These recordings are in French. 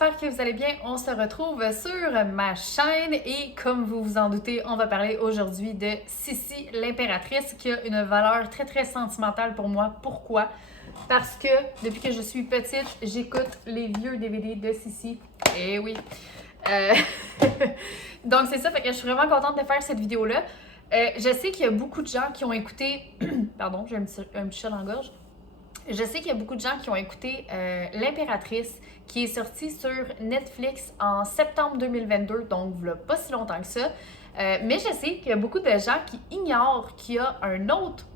j'espère que vous allez bien. On se retrouve sur ma chaîne et comme vous vous en doutez, on va parler aujourd'hui de Sissi l'impératrice qui a une valeur très sentimentale pour moi. Pourquoi? Parce que depuis que je suis petite, j'écoute les vieux DVD de Sissi. Eh oui! Euh, Donc c'est ça, fait que je suis vraiment contente de faire cette vidéo-là. Je sais qu'il y a beaucoup de gens qui ont écouté... Pardon, j'ai un petit chat dans la gorge. Je sais qu'il y a beaucoup de gens qui ont écouté L'Impératrice, qui est sortie sur Netflix en septembre 2022, donc voilà pas si longtemps que ça. Mais je sais qu'il y a beaucoup de gens qui ignorent qu'il y a un autre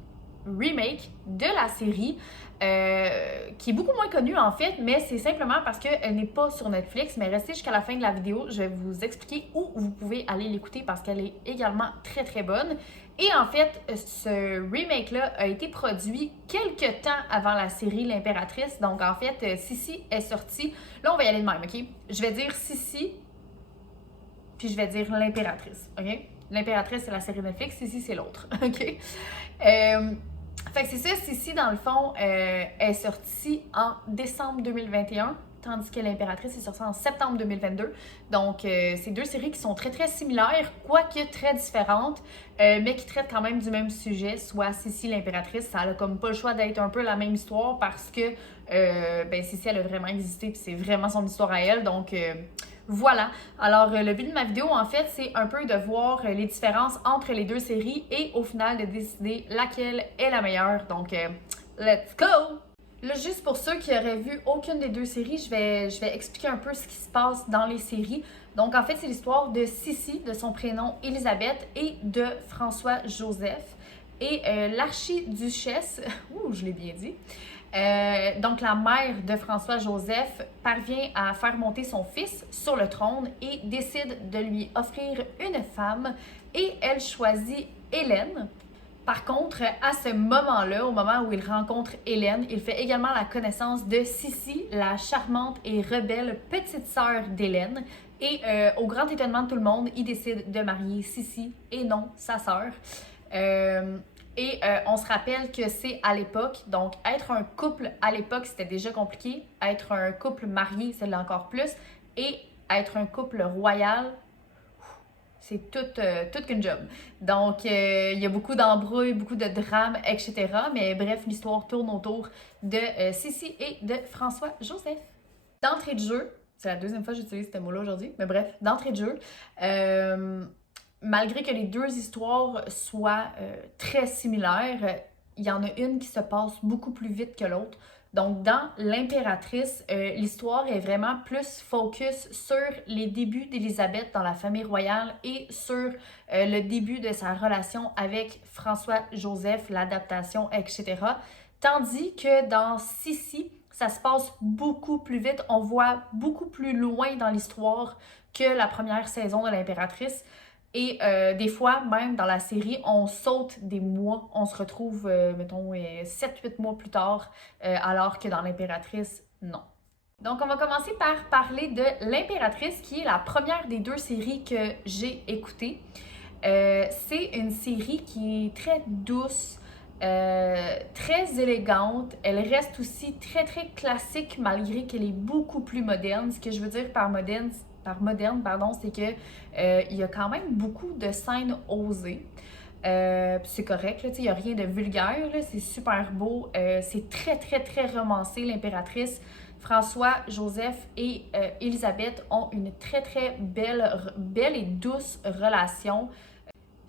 remake de la série qui est beaucoup moins connu en fait, mais c'est simplement parce qu'elle n'est pas sur Netflix. Mais restez jusqu'à la fin de la vidéo, je vais vous expliquer où vous pouvez aller l'écouter parce qu'elle est également très bonne. Et en fait, ce remake-là a été produit quelques temps avant la série L'Impératrice. Donc en fait, Sissi est sortie. Là, on va y aller de même, OK? Je vais dire Sissi, puis je vais dire L'Impératrice, OK? L'Impératrice, c'est la série Netflix, Sissi, c'est l'autre, OK? Fait que c'est ça, Sissi, dans le fond, est sortie en décembre 2021, tandis que L'Impératrice est sortie en septembre 2022. Donc, c'est deux séries qui sont très similaires, quoique très différentes, mais qui traitent quand même du même sujet, soit Sissi l'Impératrice. Ça a comme pas le choix d'être un peu la même histoire parce que Sissi, elle a vraiment existé, puis c'est vraiment son histoire à elle. Donc, voilà. Alors, le but de ma vidéo, en fait, c'est un peu de voir les différences entre les deux séries et au final de décider laquelle est la meilleure. Donc, let's go! Là, juste pour ceux qui auraient vu aucune des deux séries, je vais expliquer un peu ce qui se passe dans les séries. Donc, en fait, c'est l'histoire de Sissi, de son prénom Elisabeth, et de François-Joseph. Et l'archiduchesse, ouh, je l'ai bien dit, donc la mère de François-Joseph parvient à faire monter son fils sur le trône et décide de lui offrir une femme et elle choisit Hélène. Par contre, à ce moment-là, au moment où il rencontre Hélène, il fait également la connaissance de Sissi, la charmante et rebelle petite sœur d'Hélène. Et au grand étonnement de tout le monde, il décide de marier Sissi et non sa sœur. On se rappelle que c'est à l'époque, donc être un couple à l'époque, c'était déjà compliqué. Être un couple marié, c'est encore plus. Et être un couple royal, c'est tout qu'une job. Donc, il y a beaucoup d'embrouilles, beaucoup de drames, etc. Mais bref, l'histoire tourne autour de Sissi et de François-Joseph. D'entrée de jeu, c'est la deuxième fois que j'utilise ce mot-là aujourd'hui, mais bref, d'entrée de jeu, malgré que les deux histoires soient très similaires, il y en a une qui se passe beaucoup plus vite que l'autre. Donc, dans L'Impératrice, l'histoire est vraiment plus focus sur les débuts d'Élisabeth dans la famille royale et sur le début de sa relation avec François-Joseph, l'adaptation, etc. Tandis que dans Sissi, ça se passe beaucoup plus vite. On voit beaucoup plus loin dans l'histoire que la première saison de L'Impératrice. Et des fois, même dans la série, on saute des mois. On se retrouve, mettons, 7-8 mois plus tard, alors que dans L'Impératrice, non. Donc, on va commencer par parler de L'Impératrice, qui est la première des deux séries que j'ai écoutées. C'est une série qui est très douce, très élégante. Elle reste aussi très classique, malgré qu'elle est beaucoup plus moderne. Ce que je veux dire par moderne, c'est que il y a quand même beaucoup de scènes osées. C'est correct, il n'y a rien de vulgaire, c'est super beau. C'est très romancé, L'Impératrice. François, Joseph et Elisabeth ont une très belle et douce relation.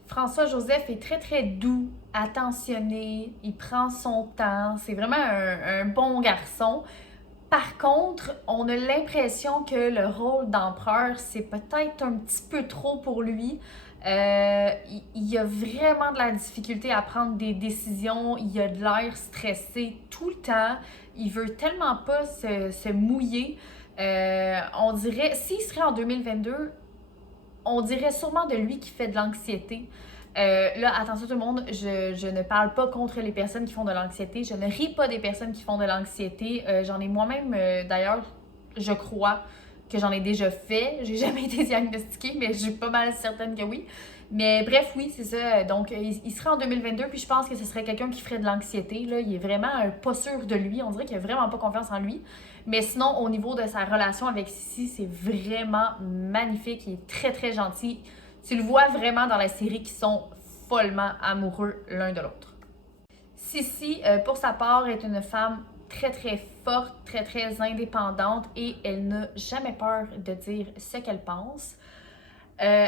François-Joseph est très doux, attentionné, il prend son temps, c'est vraiment un bon garçon. Par contre, on a l'impression que le rôle d'empereur, c'est peut-être un petit peu trop pour lui. Il a vraiment de la difficulté à prendre des décisions, il a de l'air stressé tout le temps, il veut tellement pas se mouiller. On dirait, s'il serait en 2022, on dirait sûrement de lui qui fait de l'anxiété. Là, attention tout le monde, je ne parle pas contre les personnes qui font de l'anxiété. Je ne ris pas des personnes qui font de l'anxiété. J'en ai moi-même, d'ailleurs, je crois, que j'en ai déjà fait. J'ai jamais été diagnostiquée, mais je suis pas mal certaine que oui. Mais bref, oui, c'est ça. Donc, il serait en 2022, puis je pense que ce serait quelqu'un qui ferait de l'anxiété. Là. Il est vraiment pas sûr de lui. On dirait qu'il a vraiment pas confiance en lui. Mais sinon, au niveau de sa relation avec Sissi, c'est vraiment magnifique. Il est très, très gentil. Tu le vois vraiment dans la série qu'ils sont follement amoureux l'un de l'autre. Sissi, pour sa part, est une femme très, très forte, très, très indépendante et elle n'a jamais peur de dire ce qu'elle pense.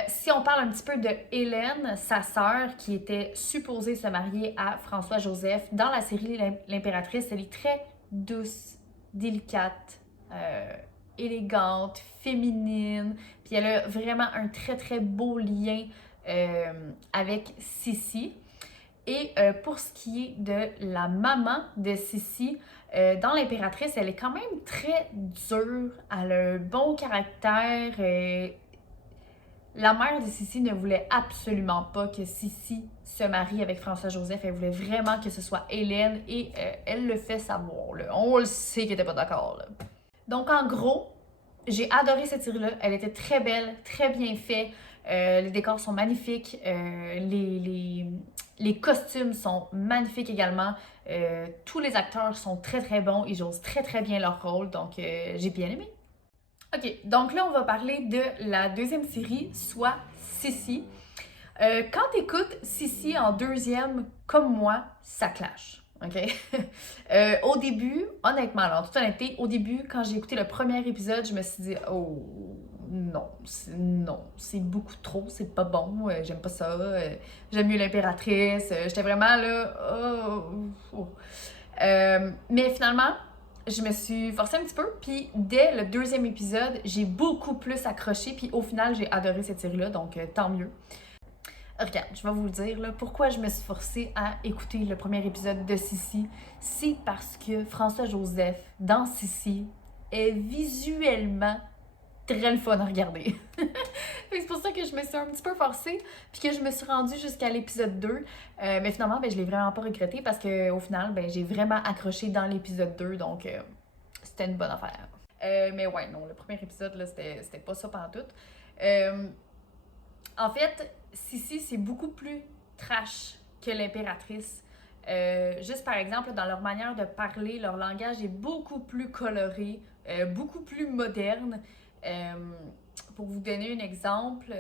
Si on parle un petit peu de Hélène, sa sœur, qui était supposée se marier à François-Joseph, dans la série L'Impératrice, elle est très douce, délicate, élégante, féminine, puis elle a vraiment un très très beau lien avec Sissi. Et pour ce qui est de la maman de Sissi, dans L'Impératrice, elle est quand même très dure, elle a un bon caractère. La mère de Sissi ne voulait absolument pas que Sissi se marie avec François-Joseph. Elle voulait vraiment que ce soit Hélène et elle le fait savoir. Là. On le sait qu'elle n'était pas d'accord. Donc, en gros, j'ai adoré cette série-là. Elle était très belle, très bien faite. Les décors sont magnifiques. Les costumes sont magnifiques également. Tous les acteurs sont très, très bons. Ils jouent très, très bien leur rôle. Donc, j'ai bien aimé. Ok, donc là, on va parler de la deuxième série, soit Sissi. Quand t'écoutes Sissi en deuxième, comme moi, ça clash. OK? Au début, honnêtement, alors, en toute honnêteté, au début, quand j'ai écouté le premier épisode, je me suis dit, oh non, c'est beaucoup trop, c'est pas bon, j'aime pas ça, j'aime mieux l'impératrice. J'étais vraiment là, mais finalement, je me suis forcée un petit peu, puis dès le deuxième épisode, j'ai beaucoup plus accroché, puis au final, j'ai adoré cette série-là, donc tant mieux. Regarde, je vais vous le dire, là, pourquoi je me suis forcée à écouter le premier épisode de Sissi, c'est parce que François-Joseph, dans Sissi, est visuellement très le fun à regarder. C'est pour ça que je me suis un petit peu forcée, puis que je me suis rendue jusqu'à l'épisode 2. Mais finalement, ben, je l'ai vraiment pas regretté parce qu'au final, ben, j'ai vraiment accroché dans l'épisode 2, donc c'était une bonne affaire. Mais ouais, non, le premier épisode, là, c'était pas ça pantoute. En fait, Sissi, c'est beaucoup plus trash que l'impératrice. Juste par exemple, dans leur manière de parler, leur langage est beaucoup plus coloré, beaucoup plus moderne. Pour vous donner un exemple,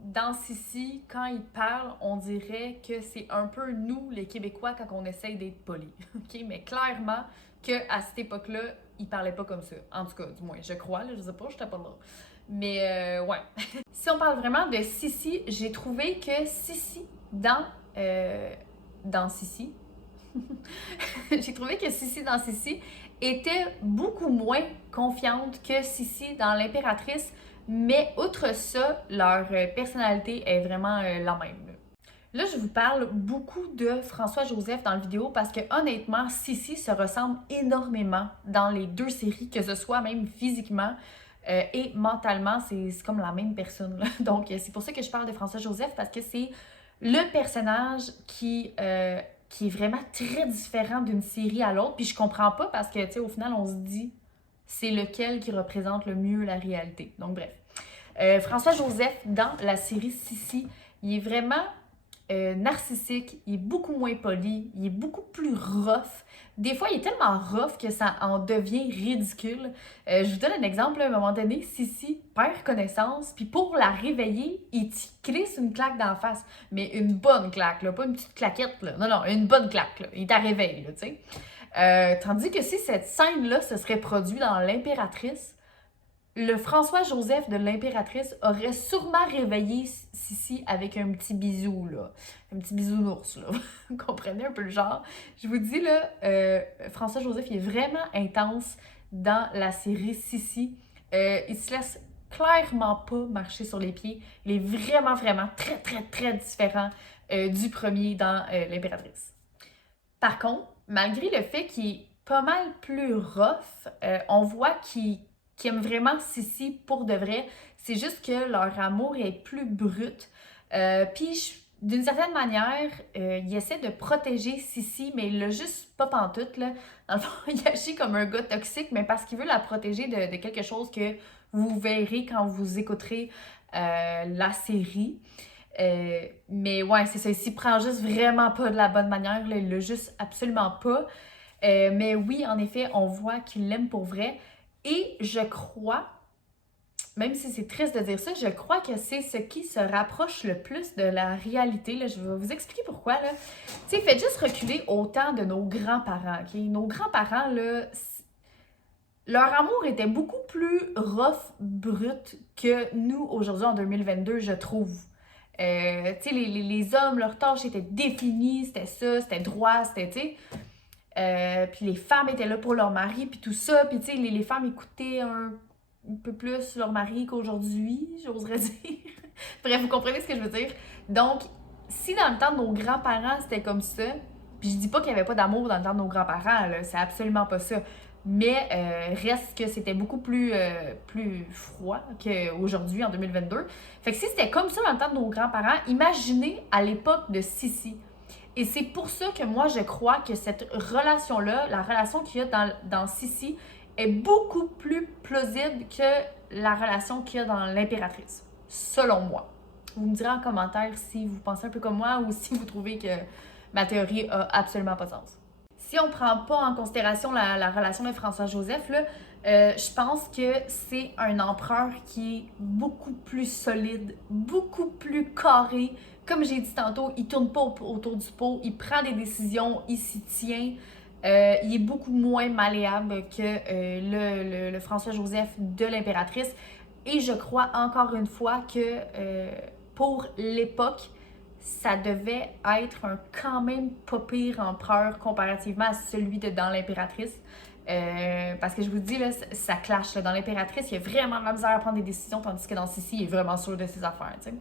dans Sissi, quand ils parlent, on dirait que c'est un peu nous, les Québécois, quand on essaye d'être polis. OK? Mais clairement qu'à cette époque-là, ils parlaient pas comme ça. En tout cas, du moins, je crois, là, je sais pas, j'étais pas là. Mais ouais. Si on parle vraiment de Sissi, j'ai trouvé que Sissi dans Sissi, j'ai trouvé que Sissi dans Sissi était beaucoup moins confiante que Sissi dans l'impératrice, mais outre ça, leur personnalité est vraiment la même. Là, je vous parle beaucoup de François-Joseph dans la vidéo parce que honnêtement, Sissi se ressemble énormément dans les deux séries, que ce soit même physiquement et mentalement, c'est comme la même personne. Là. Donc, c'est pour ça que je parle de François-Joseph parce que c'est le personnage qui est vraiment très différent d'une série à l'autre. Puis je comprends pas parce que, tu sais, au final, on se dit c'est lequel qui représente le mieux la réalité. Donc, bref. François-Joseph, dans la série Sissi, il est vraiment narcissique, il est beaucoup moins poli, il est beaucoup plus rough. Des fois, il est tellement rough que ça en devient ridicule. Je vous donne un exemple, à un moment donné, Sissi perd connaissance, puis pour la réveiller, il t'y glisse une claque d'en face. Mais une bonne claque, là, pas une petite claquette, là. Non, non, une bonne claque, là. Il t'a réveillé, là, tu sais. Tandis que si cette scène-là se serait produite dans L'Impératrice, le François-Joseph de l'impératrice aurait sûrement réveillé Sissi avec un petit bisou, là. Un petit bisounours, là. Vous comprenez un peu le genre? Je vous dis, là, François-Joseph, il est vraiment intense dans la série Sissi. Il se laisse clairement pas marcher sur les pieds. Il est vraiment, vraiment très, très, très différent du premier dans l'impératrice. Par contre, malgré le fait qu'il est pas mal plus rough, on voit qu'il aiment vraiment Sissi pour de vrai. C'est juste que leur amour est plus brut. Puis d'une certaine manière, il essaie de protéger Sissi, mais il l'a juste pas pantoute, là. Dans le fond, il agit comme un gars toxique, mais parce qu'il veut la protéger de quelque chose que vous verrez quand vous écouterez la série. Mais ouais, c'est ça. Il s'y prend juste vraiment pas de la bonne manière, là. Il l'a juste absolument pas. Mais oui, en effet, on voit qu'il l'aime pour vrai. Et je crois, même si c'est triste de dire ça, je crois que c'est ce qui se rapproche le plus de la réalité. Là. Je vais vous expliquer pourquoi. Là. Tu sais, faites juste reculer au temps de nos grands-parents. Okay? Nos grands-parents, là, leur amour était beaucoup plus rough, brut que nous aujourd'hui en 2022, je trouve. Tu sais, les hommes, leur tâche était définie, c'était ça, c'était droit, c'était, tu sais. Puis les femmes étaient là pour leur mari, puis tout ça. Puis tu sais, les femmes écoutaient un peu plus leur mari qu'aujourd'hui, j'oserais dire. Bref, vous comprenez ce que je veux dire. Donc, si dans le temps de nos grands-parents, c'était comme ça, puis je dis pas qu'il y avait pas d'amour dans le temps de nos grands-parents, là, c'est absolument pas ça. Mais reste que c'était beaucoup plus froid qu'aujourd'hui, en 2022. Fait que si c'était comme ça dans le temps de nos grands-parents, imaginez à l'époque de Sissi. Et c'est pour ça que moi, je crois que cette relation-là, la relation qu'il y a dans Sissi, est beaucoup plus plausible que la relation qu'il y a dans l'impératrice, selon moi. Vous me direz en commentaire si vous pensez un peu comme moi ou si vous trouvez que ma théorie a absolument pas de sens. Si on prend pas en considération la relation de François-Joseph, là, je pense que c'est un empereur qui est beaucoup plus solide, beaucoup plus carré. Comme j'ai dit tantôt, il tourne pas autour du pot, il prend des décisions, il s'y tient. Il est beaucoup moins malléable que le François-Joseph de l'impératrice. Et je crois encore une fois que pour l'époque, ça devait être un quand même pas pire empereur comparativement à celui de dans l'impératrice. Parce que je vous dis, là, ça clash. Là. Dans l'impératrice, il y a vraiment de la misère à prendre des décisions, tandis que dans Sissi, il est vraiment sûr de ses affaires. T'sais.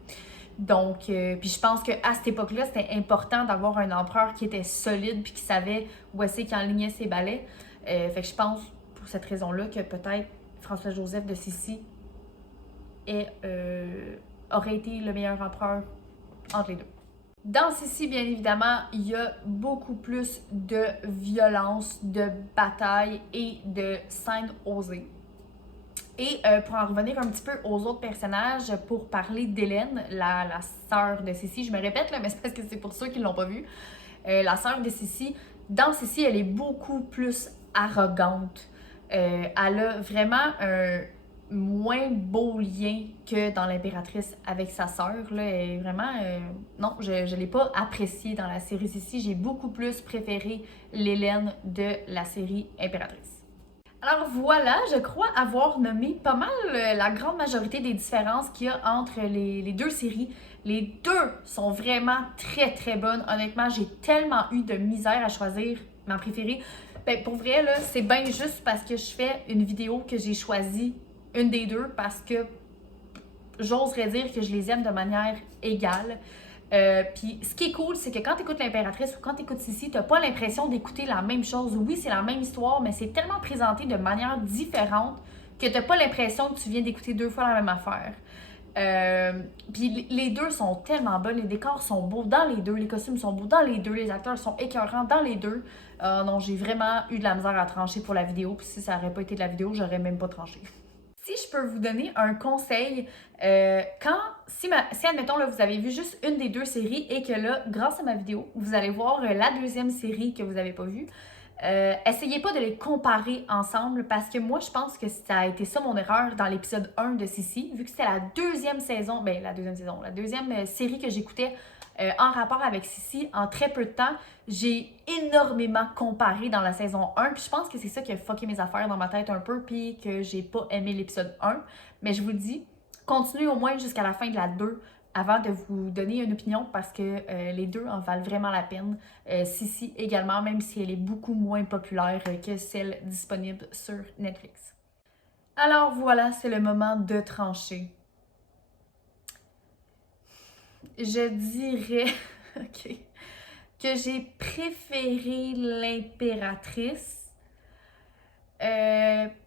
Donc, puis je pense qu'à cette époque-là, c'était important d'avoir un empereur qui était solide puis qui savait où est-ce qu'il enlignait ses balais. Fait que je pense, pour cette raison-là, que peut-être François-Joseph de Sissi aurait été le meilleur empereur entre les deux. Dans Sissi, bien évidemment, il y a beaucoup plus de violence, de bataille et de scènes osées. Et pour en revenir un petit peu aux autres personnages, pour parler d'Hélène, la sœur de Sissi, je me répète là, mais c'est parce que c'est pour ceux qui ne l'ont pas vue. La sœur de Sissi, dans Sissi, elle est beaucoup plus arrogante. Elle a vraiment un moins beau lien que dans l'impératrice avec sa sœur. Là, vraiment, non, je ne l'ai pas appréciée dans la série Sissi. J'ai beaucoup plus préféré l'Hélène de la série impératrice. Alors voilà, je crois avoir nommé pas mal la grande majorité des différences qu'il y a entre les deux séries. Les deux sont vraiment très très bonnes. Honnêtement, j'ai tellement eu de misère à choisir ma préférée. Ben, pour vrai, là, c'est bien juste parce que je fais une vidéo que j'ai choisi une des deux parce que j'oserais dire que je les aime de manière égale. Puis ce qui est cool, c'est que quand tu écoutes l'impératrice ou quand tu écoutes Sissi, t'as pas l'impression d'écouter la même chose. Oui, c'est la même histoire, mais c'est tellement présenté de manière différente que t'as pas l'impression que tu viens d'écouter deux fois la même affaire. Puis les deux sont tellement bonnes, les décors sont beaux dans les deux, les costumes sont beaux dans les deux, les acteurs sont écœurants dans les deux. Non, j'ai vraiment eu de la misère à trancher pour la vidéo, puis si ça aurait pas été de la vidéo, j'aurais même pas tranché. Si je peux vous donner un conseil, si admettons, là, vous avez vu juste une des deux séries et que là, grâce à ma vidéo, vous allez voir la deuxième série que vous n'avez pas vue, essayez pas de les comparer ensemble parce que moi, je pense que ça a été ça mon erreur dans l'épisode 1 de Sissi, vu que c'était la deuxième série que j'écoutais en rapport avec Sissi, en très peu de temps, j'ai énormément comparé dans la saison 1, puis je pense que c'est ça qui a fucké mes affaires dans ma tête un peu, puis que j'ai pas aimé l'épisode 1, mais je vous le dis, continuez au moins jusqu'à la fin de la 2 avant de vous donner une opinion parce que les deux en valent vraiment la peine. Sissi également, même si elle est beaucoup moins populaire que celle disponible sur Netflix. Alors voilà, c'est le moment de trancher. Je dirais ok, que j'ai préféré l'impératrice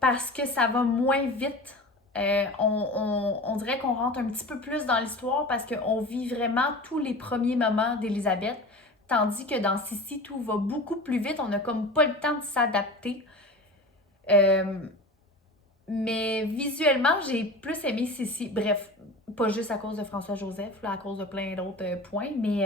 parce que ça va moins vite On dirait qu'on rentre un petit peu plus dans l'histoire parce qu'on vit vraiment tous les premiers moments d'Élisabeth, tandis que dans Sissi, tout va beaucoup plus vite. On n'a comme pas le temps de s'adapter. Mais visuellement, j'ai plus aimé Sissi. Bref, pas juste à cause de François-Joseph, là, à cause de plein d'autres points. Mais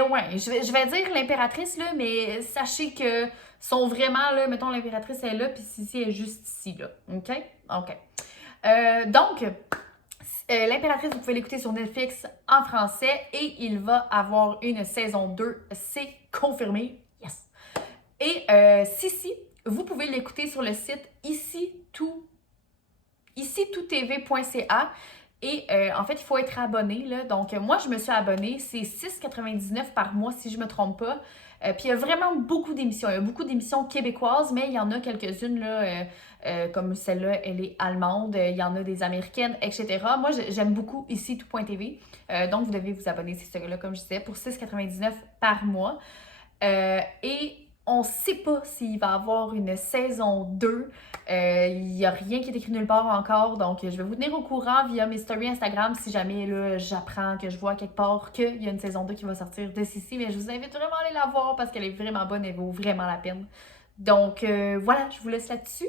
ouais, je vais dire l'impératrice, là, mais sachez que sont vraiment, là, mettons, l'impératrice est là, puis Sissi est juste ici, là. OK? OK. Donc, l'impératrice, vous pouvez l'écouter sur Netflix en français et il va avoir une saison 2. C'est confirmé. Yes! Et Sissi, vous pouvez l'écouter sur le site icitoutv.ca. Et en fait, il faut être abonné, là. Donc, moi, je me suis abonnée. C'est 6,99 par mois, si je ne me trompe pas. Puis, il y a vraiment beaucoup d'émissions. Il y a beaucoup d'émissions québécoises, mais il y en a quelques-unes, là, comme celle-là, elle est allemande. Il y en a des américaines, etc. Moi, j'aime beaucoup ici tout.tv. Donc, vous devez vous abonner, c'est celui-là, comme je disais, pour 6,99 par mois. Et on ne sait pas s'il va y avoir une saison 2. Il n'y a rien qui est écrit nulle part encore. Donc, je vais vous tenir au courant via mes stories Instagram si jamais là, j'apprends, que je vois quelque part qu'il y a une saison 2 qui va sortir de Sissi. Mais je vous invite vraiment à aller la voir parce qu'elle est vraiment bonne. Elle vaut vraiment la peine. Donc, voilà, je vous laisse là-dessus.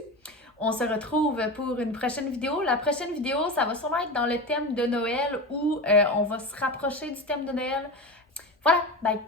On se retrouve pour une prochaine vidéo. La prochaine vidéo, ça va sûrement être dans le thème de Noël ou on va se rapprocher du thème de Noël. Voilà, bye!